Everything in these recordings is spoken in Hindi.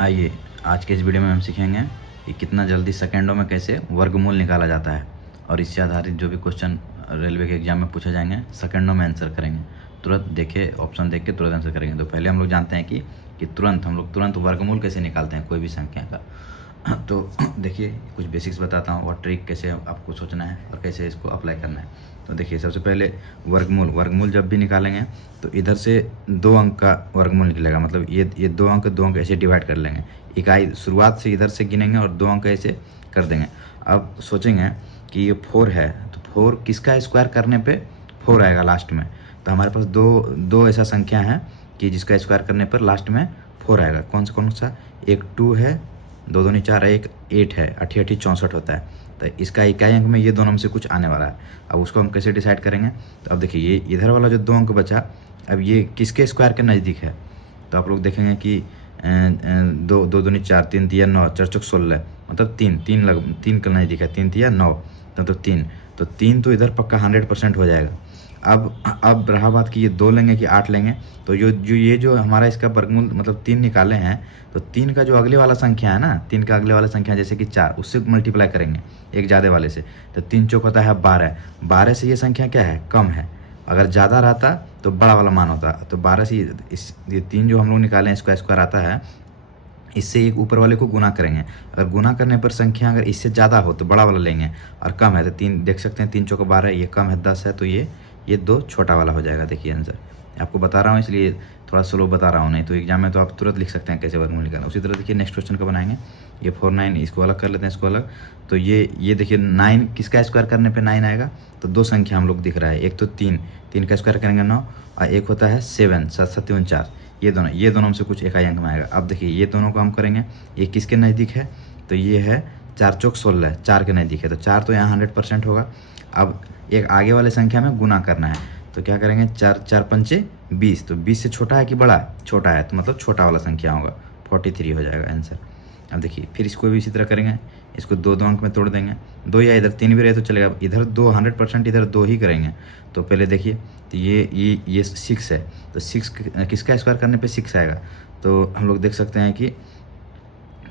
आइए आज के इस वीडियो में हम सीखेंगे कि कितना जल्दी सेकेंडों में कैसे वर्गमूल निकाला जाता है और इससे आधारित जो भी क्वेश्चन रेलवे के एग्जाम में पूछे जाएंगे सेकेंडों में आंसर करेंगे। तुरंत देखिए, ऑप्शन देख के तुरंत आंसर करेंगे। तो पहले हम लोग जानते हैं कि हम लोग तुरंत वर्गमूल कैसे निकालते हैं कोई भी संख्या का। तो देखिए कुछ बेसिक्स बताता हूँ और ट्रिक कैसे आपको सोचना है और कैसे इसको अप्लाई करना है। तो देखिए सबसे पहले वर्गमूल जब भी निकालेंगे तो इधर से 2 अंक का वर्गमूल निकलेगा। मतलब ये 2 अंक ऐसे डिवाइड कर लेंगे। इकाई शुरुआत से इधर से गिनेंगे और 2 अंक ऐसे कर देंगे। अब सोचेंगे कि ये 4 है तो 4 किसका स्क्वायर करने पे 4 आएगा लास्ट में। तो हमारे पास दो ऐसा संख्या है कि जिसका स्क्वायर करने पर लास्ट में 4 आएगा। कौन सा? एक 2 है, 2 दूनी 4 है, एक 8 है, 8 8 64 होता है। तो इसका इकाई अंक में ये दोनों में से कुछ आने वाला है। अब उसको हम कैसे डिसाइड करेंगे? तो अब देखिए ये इधर वाला जो 2 अंक बचा, अब ये किसके स्क्वायर के नज़दीक है? तो आप लोग देखेंगे कि 2 दूनी 4, 3 तिया 9, 4 चौक 16, मतलब 3 के नज़दीक है। 3 तिया 9 तो 3, तो 3 तो इधर पक्का 100% हो जाएगा। अब रहा बात कि ये 2 लेंगे कि 8 लेंगे। तो ये जो हमारा इसका वर्गमूल मतलब 3 निकाले हैं, तो 3 का जो अगले वाला संख्या है ना, 3 का अगले वाला संख्या जैसे कि 4, उससे मल्टीप्लाई करेंगे एक ज़्यादा वाले से। तो 3 चौक होता है 12, 12 से ये संख्या क्या है? कम है। अगर ज़्यादा रहता तो बड़ा वाला मान होता। तो 12 से ये 3 जो हम लोग निकाले हैं इसका स्क्वायर आता है, इससे एक ऊपर वाले को गुना करेंगे। अगर गुना करने पर संख्या अगर इससे ज़्यादा हो तो बड़ा वाला लेंगे, और कम है तो 3 देख सकते हैं 3 चौक 12, ये कम है 10 है, तो ये 2 छोटा वाला हो जाएगा। देखिए आंसर आपको बता रहा हूँ इसलिए थोड़ा स्लो बता रहा हूँ, नहीं तो एग्जाम में तो आप तुरंत लिख सकते हैं कैसे वर्गमूल निकालना। उसी तरह देखिए नेक्स्ट क्वेश्चन को बनाएंगे। ये 4 9, इसको अलग कर लेते हैं, इसको अलग। तो ये देखिए 9 किसका स्क्वायर करने पे 9 आएगा? तो 2 संख्या हम लोग दिख रहा है। एक तो 3 का स्क्वायर करेंगे 9, और एक होता है 7 7 7 49, ये दोनों में से कुछ इकाई अंक में आएगा। अब देखिए ये दोनों को हम करेंगे, ये किसके नज़दीक है? तो ये है 4 चौक 16, 4 के नज़दीक है। तो 4 तो यहाँ 100% होगा। अब एक आगे वाले संख्या में गुना करना है, तो क्या करेंगे? 4 पंचे 20, तो 20 से छोटा है कि बड़ा? छोटा है, तो मतलब छोटा वाला संख्या होगा, 43 हो जाएगा आंसर। अब देखिए फिर इसको भी इसी तरह करेंगे, इसको 2 अंक में तोड़ देंगे। 2 या इधर 3 भी रहे तो चलेगा, इधर 2 100%, इधर 2 ही करेंगे। तो पहले देखिए, तो ये 6 है, तो 6 किसका स्क्वायर करने पे 6 आएगा? तो हम लोग देख सकते हैं कि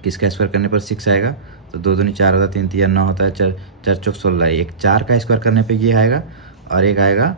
किसका स्क्वायर करने पर 6 आएगा। तो 2 दूनी 4 होता है, 3 तिया 9 होता है, 4 चौक 16, एक 4 का स्क्वायर करने पे ये आएगा, और एक आएगा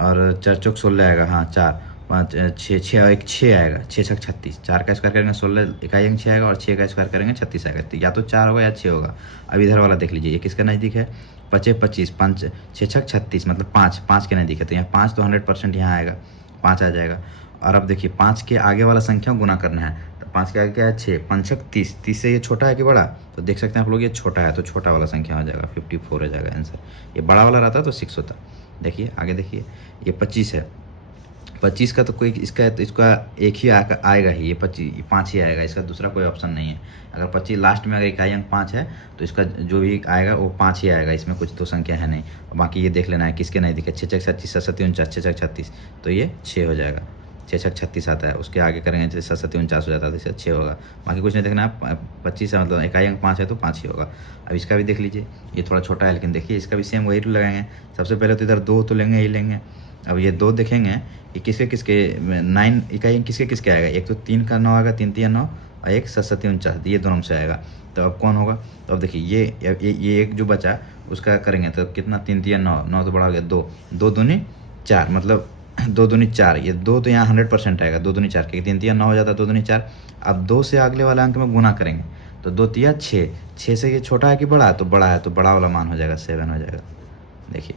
और 4 चौक 16 आएगा। हाँ 4 5 6 एक 6 आएगा, 6 छक 36। 4 का स्क्वायर करेंगे 16, इकाई अंक 6 आएगा, और 6 का स्क्वायर करेंगे 36 आएगा। तो या तो 4 होगा या 6 होगा। अब इधर वाला देख लीजिए, ये किसका नज़दीक है? 5 25, 5 6 छक 36, मतलब 5 के नज़दीक है। तो यहाँ 5 तो 100% यहाँ आएगा, 5 आ जाएगा। और अब देखिए 5 के आगे वाला संख्या गुना करना है। तो 5 के आगे क्या है? 6 5 छक 30, 30 से ये छोटा है कि बड़ा? तो देख सकते हैं आप लोग ये छोटा है, तो छोटा वाला संख्या हो जाएगा, 54 हो जाएगा आंसर। ये बड़ा वाला रहता तो 6 होता। देखिए आगे देखिए, ये 25 है। 25 का तो कोई इसका एक ही आएगा ही, ये 5 ही आएगा, इसका दूसरा कोई ऑप्शन नहीं है। अगर 25 लास्ट में अगर इकाई अंक 5 है तो इसका जो भी आएगा वो 5 ही आएगा, इसमें कुछ तो संख्या है नहीं। और बाकी ये देख लेना है किसके नहीं दिखे। 6 छक 36, 7 7 49, 6 छक 36, तो ये 6 हो जाएगा। 6 छक 36 आता है, उसके आगे करेंगे जैसे 7 7 49 हो जाता है, तो इसका 6 होगा। बाकी कुछ नहीं देखना है। 25 है मतलब इकाई अंक 5 है तो 5 ही होगा। अब इसका भी देख लीजिए, ये थोड़ा छोटा है लेकिन देखिए इसका भी सेम वही रूल लगाएंगे। सबसे पहले तो इधर 2 तो लेंगे ही लेंगे। अब ये 2 देखेंगे कि किसके 9 इकाई किसके आएगा? एक तो 3 का 9 आएगा, 3 तिया 9, और एक 7 7 49, ये दोनों से आएगा। तो अब कौन होगा? तो अब देखिए ये एक जो बचा उसका करेंगे तो कितना? 3 तिया 9, 9 तो बड़ा हो गया 2 दूनी 4, मतलब 2 दूनी 4, ये 2 तो यहाँ 100% आएगा। 2 दूनी 4 क्योंकि 3 तिया 9 हो जाता है, 2 दूनी 4। अब 2 से अगले वाला अंक में गुना करेंगे, तो 2 तिया 6, 6 से ये छोटा है कि बड़ा है? तो बड़ा है, तो बड़ा वाला मान हो जाएगा, 7 हो जाएगा। देखिए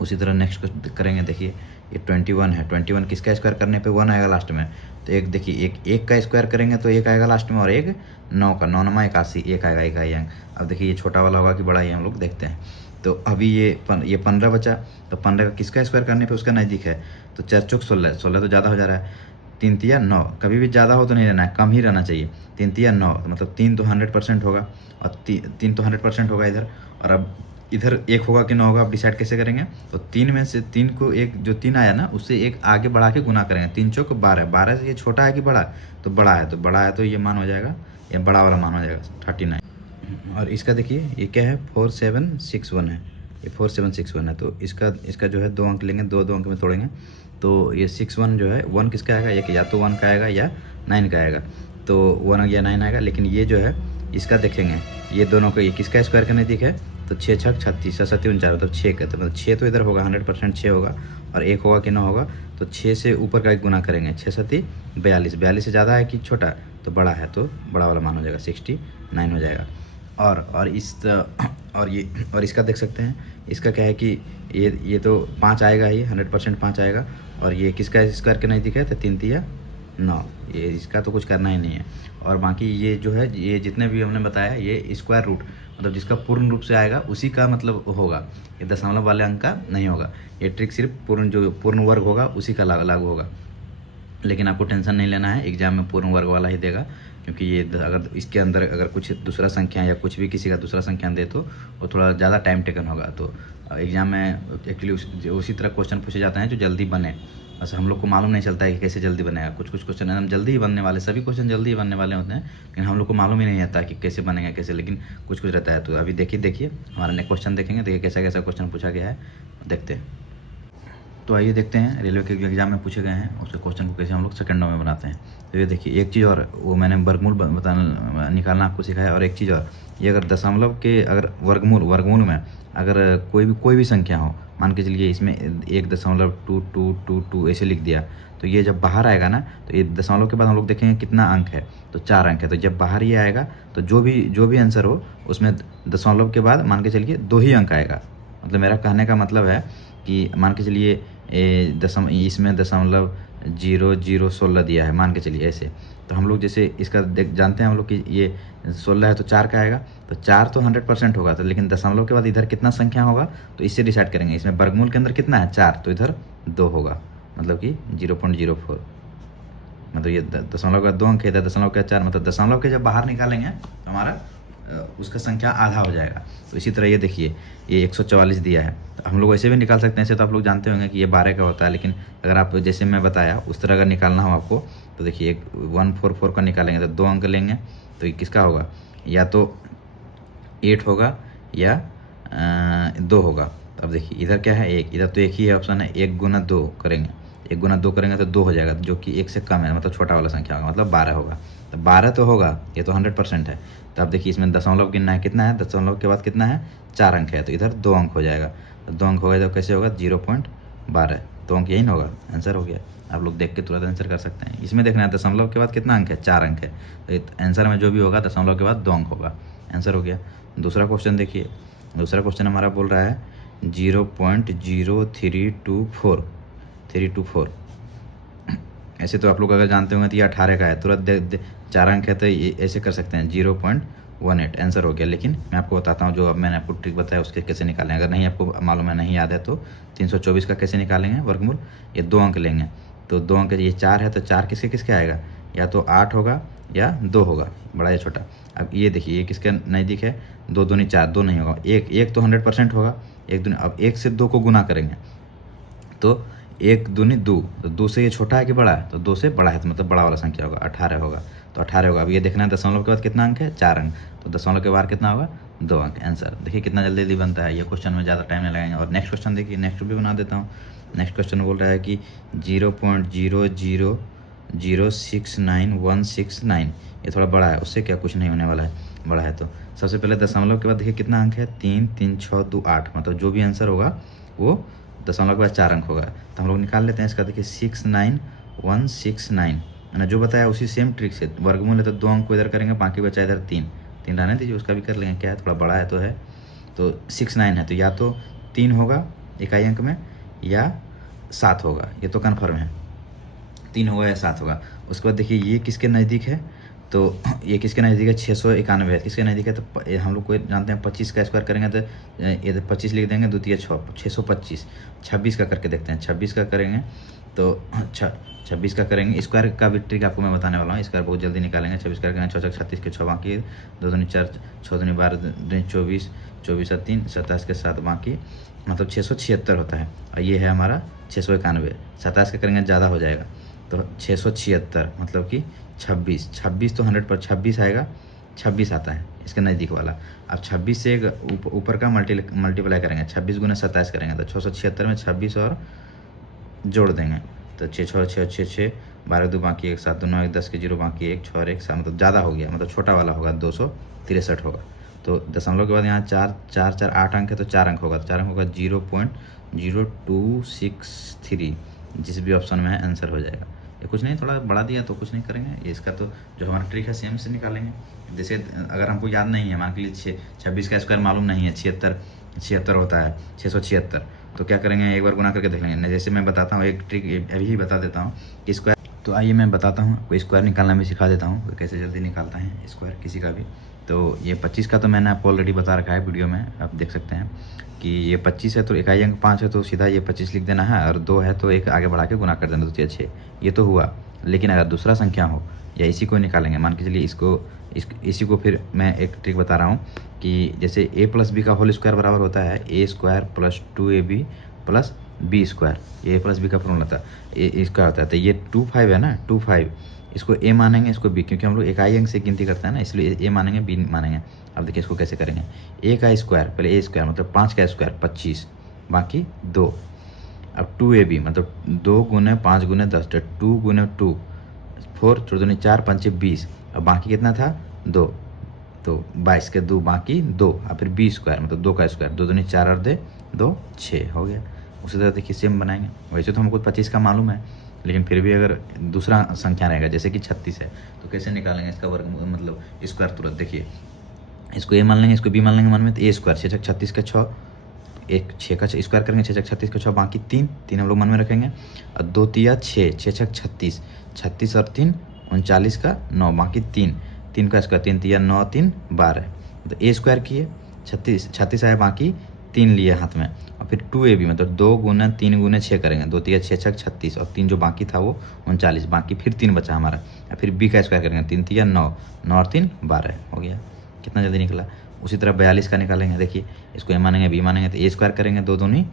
उसी तरह नेक्स्ट करेंगे। देखिए ये 21 है, 21 किसका स्क्वायर करने पे 1 आएगा लास्ट में? तो एक देखिए एक का स्क्वायर करेंगे तो 1 आएगा लास्ट में, और एक 9 का, 9 9 81, 1 आएगा इकाई अंक। अब देखिए ये छोटा वाला होगा कि बड़ा, ये हम लोग देखते हैं। तो अभी ये 15 बचा, तो 15 का किसका स्क्वायर करने पे उसका नज़दीक है? तो 4 चौक 16, 16 तो ज़्यादा हो जा रहा है। 3 तिया 9, कभी भी ज़्यादा हो तो नहीं रहना है, कम ही रहना चाहिए। 3 तिया 9 मतलब 3 तो 100% होगा, और 3 तो 100% होगा इधर। और अब इधर 1 होगा कि 9 होगा, आप डिसाइड कैसे करेंगे? तो 3 में से 3 को एक जो 3 आया ना उससे एक आगे बढ़ा के गुना करेंगे। 3 चौक 12, 12 से ये छोटा है कि बड़ा? तो बड़ा है, तो ये मान हो जाएगा, ये बड़ा वाला मान हो जाएगा 39। और इसका देखिए ये क्या है? 4761 है, ये 4761 है। तो इसका जो है 2 अंक लेंगे, 2 अंक में तोड़ेंगे। तो ये 61 जो है 1 किसका आएगा? एक या तो 1 का आएगा या 9 का आएगा, तो 1 हो गया 9 आएगा। लेकिन ये जो है इसका देखेंगे, ये दोनों का, ये किसका स्क्वायर का नज़दीक है, तो 6 छक 36 और 7 49, मतलब 6 का, तो मतलब 6 तो इधर होगा, 100% 6 होगा, और 1 होगा कि 9 होगा, तो 6 से ऊपर का एक गुना करेंगे, 6 7 42, 42 से ज़्यादा है कि छोटा, तो बड़ा है, तो बड़ा वाला मान हो जाएगा, 69 हो जाएगा। और इसका देख सकते हैं, इसका क्या है कि ये तो 5 आएगा ही, 100% 5 आएगा, और ये किसका स्क्वायर के नज़दीक है, तो 3 तिया 9, ये इसका तो कुछ करना ही नहीं है। और बाकी ये जो है, ये जितने भी हमने बताया, ये स्क्वायर रूट, मतलब जिसका पूर्ण रूप से आएगा उसी का मतलब होगा, ये दशमलव वाले अंक का नहीं होगा। ये ट्रिक सिर्फ पूर्ण वर्ग होगा उसी का लागू होगा। लेकिन आपको टेंशन नहीं लेना है, एग्जाम में पूर्ण वर्ग वाला ही देगा, क्योंकि ये अगर इसके अंदर अगर कुछ दूसरा संख्या या कुछ भी किसी का दूसरा संख्या दे तो वो थोड़ा ज़्यादा टाइम टेकन होगा। तो एग्जाम में एक्चुअली उसी तरह क्वेश्चन पूछे जाते हैं जो जल्दी बने, बस हम लोग को मालूम नहीं चलता है कि कैसे जल्दी बनेगा। कुछ क्वेश्चन एकदम जल्दी ही बनने वाले, सभी क्वेश्चन जल्दी ही बनने वाले होते हैं, लेकिन हम लोग को मालूम ही नहीं आता कि कैसे बनेगा कैसे, लेकिन कुछ रहता है। तो अभी देखिए हमारा नेक्स्ट क्वेश्चन देखेंगे, देखिए कैसा क्वेश्चन पूछा गया है, देखते हैं। तो आइए देखते हैं रेलवे के एग्जाम में पूछे गए हैं उसके क्वेश्चन को कैसे हम लोग सेकंडों में बनाते हैं। तो ये देखिए, एक चीज़ और, वो मैंने वर्गमूल बताना निकालना आपको सिखाया, और एक चीज़ और, ये अगर दशमलव के अगर वर्गमूल में अगर कोई भी संख्या हो, मान के चलिए इसमें 1.2222 ऐसे लिख दिया, तो ये जब बाहर आएगा ना, तो ये दशमलव के बाद हम लोग देखेंगे कितना अंक है, तो 4 अंक है। तो जब बाहर ये आएगा तो जो भी आंसर हो उसमें दशमलव के बाद मान के चलिए 2 ही अंक आएगा। मतलब मेरा कहने का मतलब है कि मान के चलिए इसमें दशमलव 0016 दिया है, मान के चलिए ऐसे, तो हम लोग जैसे इसका जानते हैं हम लोग कि ये 16 है तो 4 का आएगा, तो 4 तो 100% होगा, तो लेकिन दशमलव के बाद इधर कितना संख्या होगा तो इससे डिसाइड करेंगे। इसमें वर्गमूल के अंदर कितना है 4, तो इधर 2 होगा, मतलब कि 0.04, मतलब ये दशमलव का 2 अंक है, इधर दशमलव का 4, मतलब दशमलव के जब बाहर निकालेंगे तो हमारा उसका संख्या आधा हो जाएगा। तो इसी तरह ये देखिए, ये 144 दिया है, तो हम लोग ऐसे भी निकाल सकते हैं, ऐसे तो आप लोग जानते होंगे कि ये 12 का होता है, लेकिन अगर आप जैसे मैं बताया उस तरह अगर निकालना हो आपको, तो देखिए 144 का निकालेंगे तो 2 अंक लेंगे, तो ये किसका होगा, या तो 8 होगा या 2 होगा। तो अब देखिए इधर क्या है, 1, इधर तो एक ही है ऑप्शन है, 1 गुना 2 करेंगे, 1 गुना 2 करेंगे तो 2 हो जाएगा, जो कि 1 से कम है, मतलब छोटा वाला संख्या होगा, मतलब 12 होगा। तो 12 तो होगा, ये तो 100% है। तो अब देखिए इसमें दशमलव गिनना है, कितना है, दशमलव के बाद कितना है, 4 अंक है, तो इधर 2 अंक हो जाएगा। तो 2 अंक हो गया तो कैसे होगा, 0.12, 2 अंक यही ना होगा, आंसर हो गया। आप लोग देख के तुरंत आंसर कर सकते हैं। इसमें देखना है दशमलव के बाद कितना अंक है, 4 अंक है, तो आंसर में जो भी होगा दशमलव के बाद 2 अंक होगा, आंसर हो गया। दूसरा क्वेश्चन देखिए, दूसरा क्वेश्चन हमारा बोल रहा है 0.0324। ऐसे तो आप लोग अगर जानते होंगे तो ये 18 का है, तुरंत 4 अंक है, तो ये ऐसे कर सकते हैं, 0.18 आंसर हो गया। लेकिन मैं आपको बताता हूँ, जो अब मैंने आपको ट्रिक बताया उसके कैसे निकालें, अगर नहीं आपको मालूम है, नहीं याद है, तो 324 का कैसे निकालेंगे वर्गमूल, ये 2 अंक लेंगे, तो 2 अंक, ये 4 है तो 4 किसके आएगा, या तो 8 होगा या 2 होगा, बड़ा या छोटा। अब ये देखिए, ये किसके नज़दीक है, 2 दूनी 4, 2 नहीं होगा, 1 तो 100% होगा, 1 दूनी, अब 1 से 2 को गुना करेंगे तो 1 दूनी 2, तो 2 से ये छोटा है कि बड़ा है, तो 2 से बड़ा है, तो मतलब बड़ा वाला संख्या होगा, 18 होगा, तो 18 होगा। अब ये देखना है दशमलव के बाद कितना अंक है, 4 अंक, तो दशमलव के बाद कितना होगा, 2 अंक, आंसर। देखिए कितना जल्दी बनता है, ये क्वेश्चन में ज़्यादा टाइम नहीं लगाएंगे। और नेक्स्ट क्वेश्चन देखिए, नेक्स्ट भी बना देता हूँ। नेक्स्ट क्वेश्चन बोल रहा है कि 0.00069169, ये थोड़ा बड़ा है, उससे क्या कुछ नहीं होने वाला है, बड़ा है। तो सबसे पहले दशमलव के बाद देखिए कितना अंक है, 3 3 6 2 8, मतलब जो भी आंसर होगा वो दशमलव के बाद 4 अंक होगा। तो हम लोग निकाल लेते हैं इसका, देखिए 69169, मैंने जो बताया उसी सेम ट्रिक से, वर्गमूल है तो 2 अंक को इधर करेंगे, बाकी बचा इधर 3 रहने दीजिए, उसका भी कर लेंगे, क्या है, थोड़ा बड़ा है तो है, तो 69 है, तो या तो 3 होगा इकाई अंक में या 7 होगा, ये तो कन्फर्म है, 3 होगा या 7 होगा। उसके बाद देखिए ये किसके नज़दीक है, तो ये किसके नज़दीक है, 691 है, किसके नज़दीक है, तो हम लोग को जानते हैं 25 का स्क्वायर करेंगे तो ये 25 लिख देंगे, 2 तिया 6, 625, 26 का करके देखते हैं, 26 का करेंगे तो अच्छा 26 का करेंगे, स्क्वायर का भी ट्रिक आपको मैं बताने वाला हूँ, स्क्वायर बहुत जल्दी निकालेंगे। 26 का करेंगे, 6 6 36 के 6 बाकी, 2 दूनी 4, 6 दूनी 12, 24, 24 और 3 27 के 7 बाकी, मतलब 676 होता है। और ये है हमारा 691, 27 का करेंगे ज़्यादा हो जाएगा, तो 676 मतलब कि 26 तो 100 पर 26 आएगा, 26 आता है इसके नज़दीक वाला। अब 26 से एक ऊपर का मल्टीप्लाई करेंगे, 26 गुना 27 करेंगे, तो 676 में 26 और जोड़ देंगे, तो 6 6 6 6 6 12 दो बाकी 1, 7 दो 9 1, 10 के 0 बाकी 1, 6 और 1 7, मतलब ज़्यादा हो गया, मतलब छोटा वाला होगा 263 होगा। तो दशमलव के बाद यहाँ 4 4 4 8 अंक है, तो 4 अंक होगा, तो 4 अंक होगा 0.0263, जिस भी ऑप्शन में है आंसर हो जाएगा। ये कुछ नहीं, थोड़ा बढ़ा दिया तो कुछ नहीं करेंगे, ये इसका तो जो हमारा ट्रिक है सेम से निकालेंगे। जैसे अगर हमको याद नहीं है, मान के लिए 26 का स्क्वायर मालूम नहीं है, 76 होता है 676, तो क्या करेंगे, एक बार गुना करके देख लेंगे। जैसे मैं बताता हूँ एक ट्रिक अभी ही बता देता हूँ कि स्क्वायर, तो आइए मैं बताता हूँ आपको, स्क्वायर निकालना भी सिखा देता हूँ कैसे जल्दी निकालता है स्क्वायर किसी का भी। तो ये 25 का तो मैंने आपको ऑलरेडी बता रखा है वीडियो में, आप देख सकते हैं कि ये 25 है तो इकाई अंक 5 है, तो सीधा ये 25 लिख देना है, और 2 है तो एक आगे बढ़ा के गुना कर देना, तो 6। ये तो हुआ, लेकिन अगर दूसरा संख्या हो या इसी को निकालेंगे, मान के चलिए इसी को फिर मैं एक ट्रिक बता रहा हूँ कि जैसे a प्लस बी का होल स्क्वायर बराबर होता है a square plus 2ab plus B square, ये a प्लस बी का फॉर्मूला था, इसका होता है। तो ये 25 है ना, 25 इसको a मानेंगे, इसको b, क्योंकि हम लोग इकाई अंक से गिनती करते हैं ना, इसलिए a मानेंगे b मानेंगे। अब देखिए इसको कैसे करेंगे, a का स्क्वायर, पहले a स्क्वायर मतलब 5 का स्क्वायर 25 बाकी 2, अब 2ab मतलब 2 गुने 5 गुने 10, 2 गुने 2 4 14 4 5 20, अब बाकी कितना था 2, तो 22 के 2 बाकी 2, और फिर बी स्क्वायर मतलब 2 का स्क्वायर, 2 दूनी 4 और 2 6 हो गया। उसी तरह देखिए सेम बनाएंगे। वैसे तो हमको 25 का मालूम है, लेकिन फिर भी अगर दूसरा संख्या रहेगा जैसे कि 36 है, तो कैसे निकालेंगे इसका वर्ग मतलब स्क्वायर तुरंत। देखिए इसको ए मान लेंगे, इसको बी मान लेंगे, मन में तो ए स्क्वायर 6 छक 36 का 6, एक 6 का स्क्वायर करेंगे, 6 छक 36 का 6 बाकी 3 हम लोग मन में रखेंगे, और 2 तिया 6, 6 छक 36, 36 और 3 39 का 9 बाकी 3 का स्क्वायर 3 तिया 9 3 12, तो ए स्क्वायर किए 36 आया बाकी 3 लिए हाथ में, और फिर 2ab मतलब 2 गुना 3 गुने 6 करेंगे, 2 तिया 6 छक 36, और 3 जो बाकी था वो 39 बाकी फिर 3 बचा हमारा, और फिर b का स्क्वायर करेंगे 3 तिया 9 और 3 12 हो गया। कितना जल्दी निकला। उसी तरह 42 का निकालेंगे, देखिए इसको ए मानेंगे बी मानेंगे, तो ए स्क्वायर करेंगे 2 दूनी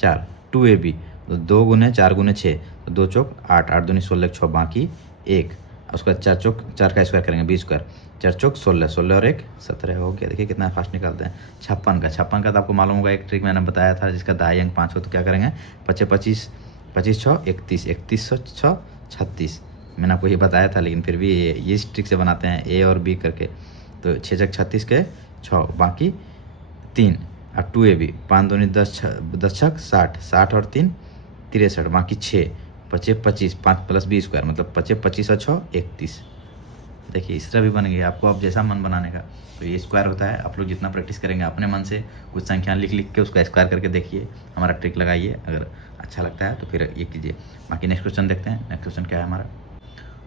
4, 2ab तो 2 गुने 4 गुने 6, तो 2 चौक 8, 8 दूनी 16 6 बाकी 1, उसके बाद 4 चौक 4 का स्क्वायर करेंगे बी स्क्वायर, 4 चौक 16, 16 और 1 17 हो गया। देखिए कितना फास्ट निकालते हैं। 56 का तो आपको मालूम होगा, एक ट्रिक मैंने बताया था जिसका दाई अंक 5 हो, तो क्या करेंगे 25 25 6 31, 31 6 36, मैंने आपको ये बताया था, लेकिन फिर भी ये इस ट्रिक से बनाते हैं ए और बी करके। तो 6 छक 36 के 6 बाकी 3, और 2ab 5 दूनी 10 छक 60, 60 और 3 63 बाकी 6, 25 5 प्लस बी स्क्वायर मतलब 25 और 6 31। देखिए इस तरह भी बन गया, आपको अब जैसा मन बनाने का। तो ये स्क्वायर होता है, आप लोग जितना प्रैक्टिस करेंगे अपने मन से कुछ संख्या लिख के उसका स्क्वायर करके देखिए, हमारा ट्रिक लगाइए, अगर अच्छा लगता है तो फिर ये कीजिए। बाकी नेक्स्ट क्वेश्चन देखते हैं, नेक्स्ट क्वेश्चन क्या है हमारा।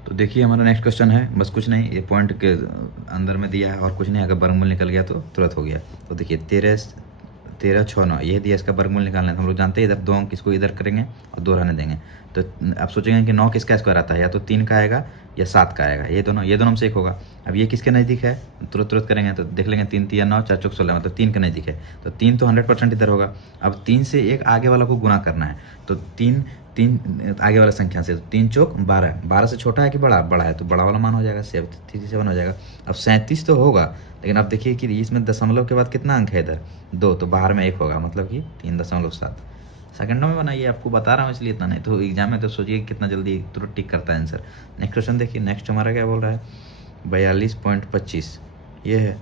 तो देखिए हमारा नेक्स्ट क्वेश्चन है, बस कुछ नहीं, ये पॉइंट के अंदर में दिया है और कुछ नहीं, अगर वर्गमूल निकल गया तो तुरंत हो गया। तो देखिए 13 6 9 ये दिया, इसका वर्गमूल निकालना है। तो हम लोग जानते हैं इधर 2 अंक इसको इधर करेंगे और 2 रहने देंगे। तो आप सोचेंगे कि 9 किसका स्क्वायर आता है, या तो 3 का आएगा या 7 का आएगा, ये दोनों में से एक होगा। अब ये किसके नज़दीक है, तुरंत करेंगे तो देख लेंगे 3 तिया 9 4 चौक 16 मतलब 3 के नज़दीक है, तो 3 तो 100% इधर होगा। अब 3 से एक आगे वाला को गुना करना है, तो 3 आगे वाला संख्या से, तो 3 चौक 12, 12 से छोटा है कि बड़ा है, तो बड़ा वाला मान हो जाएगा 7 हो जाएगा। अब 37 तो होगा, लेकिन अब देखिए कि इसमें दशमलव के बाद कितना अंक है इधर 2, तो बाहर में 1 होगा, मतलब कि 3.7 सेकंडों में बनाइए, आपको बता रहा हूँ इसलिए इतना नहीं, तो एग्जाम में तो सोचिए कितना जल्दी तुरंत टिक करता है आंसर। नेक्स्ट क्वेश्चन देखिए, नेक्स्ट हमारा क्या बोल रहा है 42.25 ये है,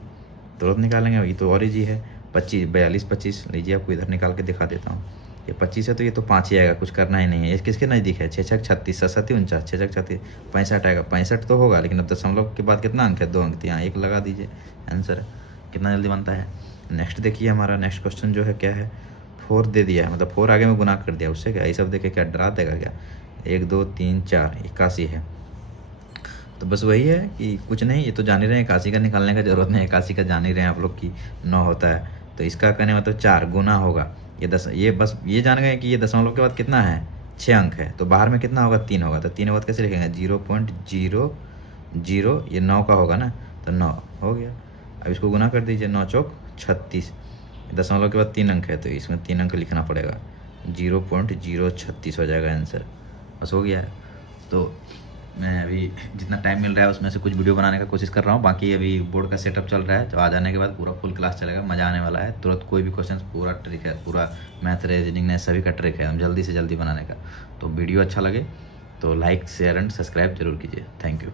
तुरंत निकालेंगे, ये तो और ही जी है 42 लीजिए, आपको इधर निकाल के दिखा देता हूँ। ये 25 है तो ये तो 5 ही आएगा, कुछ करना ही नहीं है। ये किसके नज़दीक है 6 छक 36 7 49, 6 छक 36 65 आएगा, 65 तो होगा, लेकिन अब दशमलव के बाद कितना अंक है 2 अंक, यहाँ 1 लगा दीजिए, आंसर कितना जल्दी बनता है। नेक्स्ट देखिए हमारा नेक्स्ट क्वेश्चन जो है क्या है 4 दे दिया है, मतलब 4 आगे में गुना कर दिया, उससे क्या ये सब देखे क्या डरा देगा क्या। 1 2 3 4 81 है, तो बस वही है कि कुछ नहीं, ये तो जान ही रहे हैं 81 का निकालने का जरूरत नहीं, 81 का जान ही रहे हैं आप लोग की 9 होता है, तो इसका कहने मतलब 4 गुना होगा ये 10, ये बस ये जान गए कि ये दशमलव के बाद कितना है 6 अंक है, तो बाहर में कितना होगा 3 होगा, तो 3 के बाद कैसे लिखेंगे 0.00, ये 9 का होगा ना, तो 9 हो गया। अब इसको गुना कर दीजिए, 9 चौक 36, दशमलव के बाद 3 अंक है तो इसमें 3 अंक लिखना पड़ेगा, 0.036 हो जाएगा आंसर, बस हो गया है। तो मैं अभी जितना टाइम मिल रहा है उसमें से कुछ वीडियो बनाने का कोशिश कर रहा हूँ, बाकी अभी बोर्ड का सेटअप चल रहा है, तो आ जाने के बाद पूरा फुल क्लास चलेगा, मज़ा आने वाला है। तुरंत कोई भी क्वेश्चन, पूरा ट्रिक है, पूरा मैथ रीजनिंग ने सभी का ट्रिक है हम जल्दी से जल्दी बनाने का। तो वीडियो अच्छा लगे तो लाइक शेयर एंड सब्सक्राइब जरूर कीजिए। Thank you.